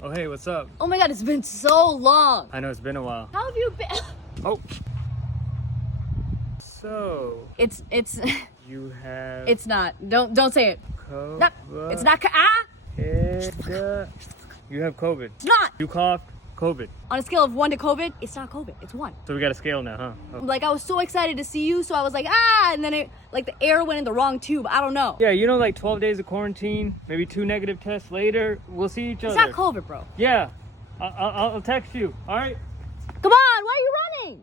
Hey. Oh, hey, what's up? Oh my god, it's been so long. I know it's been a while. How have you been? Oh. So, It's you have it's not. Don't say it. COVID. No, it's not. You have COVID. It's not. You coughed, COVID. On a scale of 1 to COVID, it's not COVID. It's 1. So we got a scale now, huh? Oh. Like I was so excited to see you, so I was like, and then it like the air went in the wrong tube. I don't know. Yeah, you know, like 12 days of quarantine, maybe 2 negative tests later, we'll see each It's other. not COVID, bro. Yeah, I'll text you. All right. Come on, why are you running?